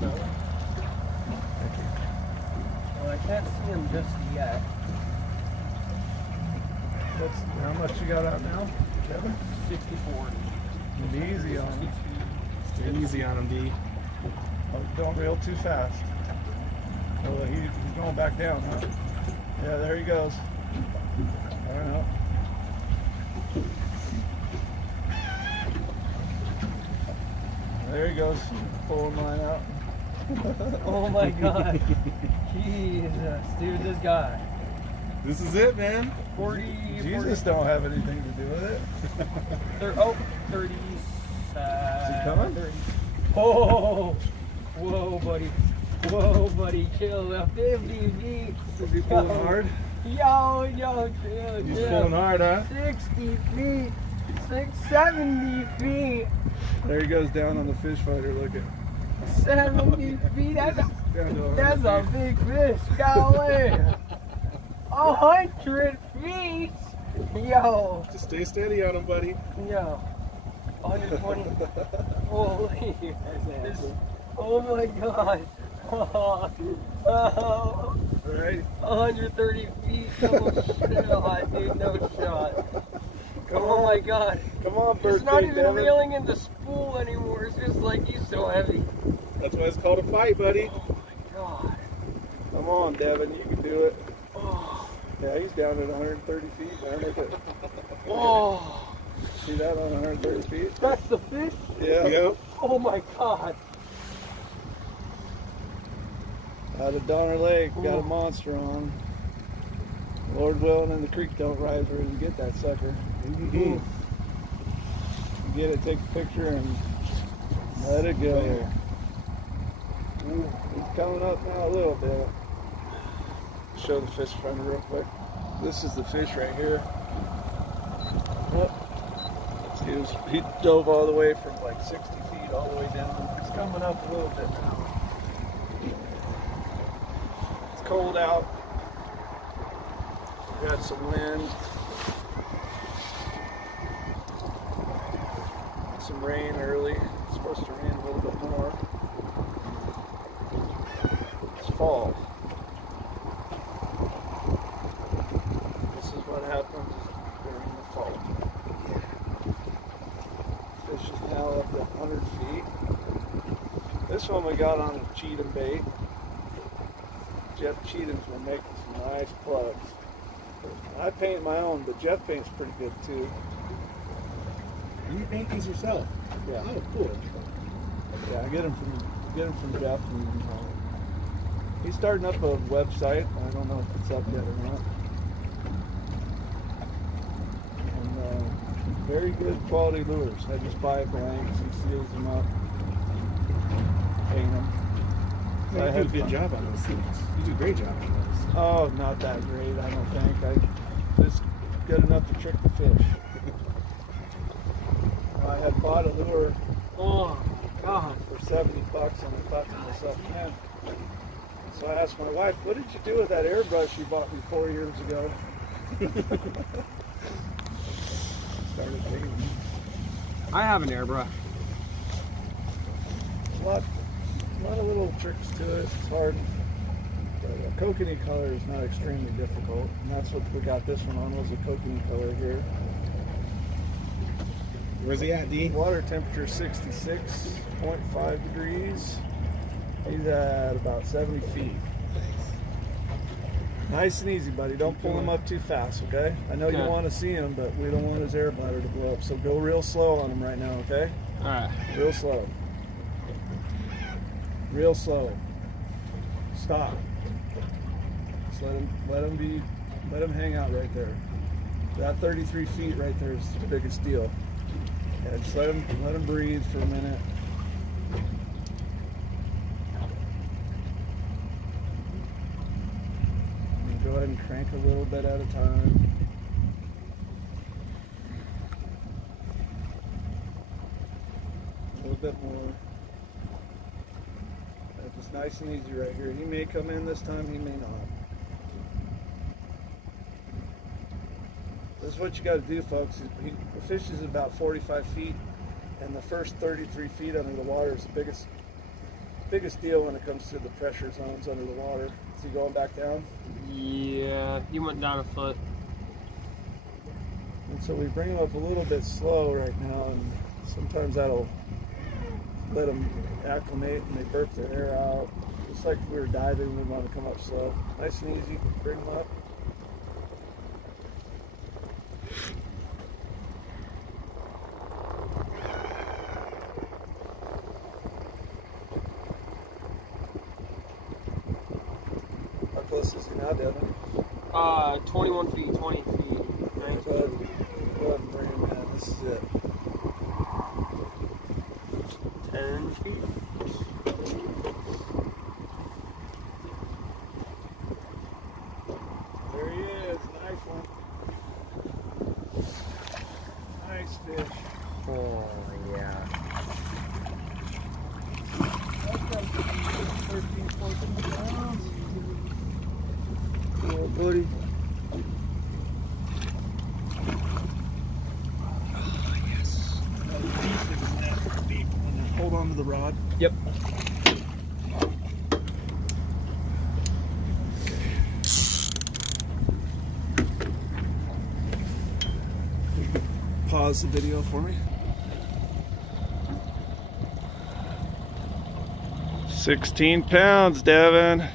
So. Well, I can't see him just yet. How much you got out now, Kevin? 64. Be easy on him. Stay easy on him, D. Oh, don't reel too fast. Oh, he's going back down, huh? Yeah, there he goes. All right, up. There he goes, pulling line out. Oh my God. Jesus, dude, this guy. This is it, man. 40. Jesus 40. don't have anything to do with it. 30. Is he coming? 30. Oh, whoa, buddy. Whoa, buddy, chill up. 50 feet. Is he pulling hard? Yo, chill. He's pulling hard, huh? 60 feet. 70 feet. There he goes down on the fish fighter, look at 70 feet. That's down to a big fish. Golly. 100 feet. Yo. Just stay steady on him, buddy. Yo. 120. Holy. Oh my God. Oh. All right. 130 feet. No shot, dude. No shot. Oh my God. Come on, It's birthday, not even Devin. reeling in the spool anymore. It's just like he's so heavy. That's why it's called a fight, buddy. Oh my God. Come on, Devin, you can do it. Oh. Yeah, he's down at 130 feet. Now look at. Oh. See that on 130 feet? That's the fish? Yeah. Yep. Oh my God. Out of Donner Lake, got a monster on. Lord willing, and the creek don't rise where you get that sucker. You get it, take a picture, and let it go. He's coming up now a little bit. Show the fish finder real quick. This is the fish right here. He dove all the way from like 60 feet all the way down. He's coming up a little bit now. It's cold out. We got some wind. Some rain early. It's supposed to rain a little bit more. It's fall. This is what happens during the fall. Fish is now up to 100 feet. This one we got on a Cheatham bait. Jeff Cheatham's been making some nice plugs. I paint my own, but Jeff paints pretty good too. You paint these yourself? Yeah. Oh, cool. Yeah, I get them from Jeff. And, he's starting up a website. I don't know if it's up yet or not. And very good quality lures. I just buy blanks and seals them up, paint them. I have a good job on those things. You do a great job on those. Oh, not that great, I don't think. I just good enough to trick the fish. I had bought a lure God. for 70 bucks, and I thought to myself, man. So I asked my wife, what did you do with that airbrush you bought me 4 years ago? Started digging. I have an airbrush. A lot of little tricks to it. It's hard. But a kokanee color is not extremely difficult, and that's what we got this one on, was a kokanee color here. Where's he at, D? Water temperature 66.5 degrees. He's at about 70 feet. Nice and easy, buddy. Don't pull him up too fast, okay? I know you want to see him, but we don't want his air bladder to blow up. So go real slow on him right now, okay? All right. Real slow. Real slow. Stop. Just let him hang out right there. That 33 feet right there is the biggest deal. Yeah, just let him breathe for a minute. And go ahead and crank a little bit at a time. A little bit more. Just nice and easy right here. He may come in this time, he may not. This is what you got to do, folks. The fish is about 45 feet, and the first 33 feet under the water is the biggest biggest deal when it comes to the pressure zones under the water. Is he going back down? Yeah, he went down a foot. And so we bring them up a little bit slow right now, and sometimes that'll let them acclimate and they burp their air out. Just like if we were diving, we want to come up slow. Nice and easy, bring them up. How close is he now, Devin? 21 feet, 20 feet. Go ahead and bring him in. This is it. 10 feet. There he is. Nice one. Nice fish. Oh, yeah. That's got to be 13, 14 pounds. Oh, buddy. Hold on to the rod. Yep. Pause the video for me. 16 pounds, Devin.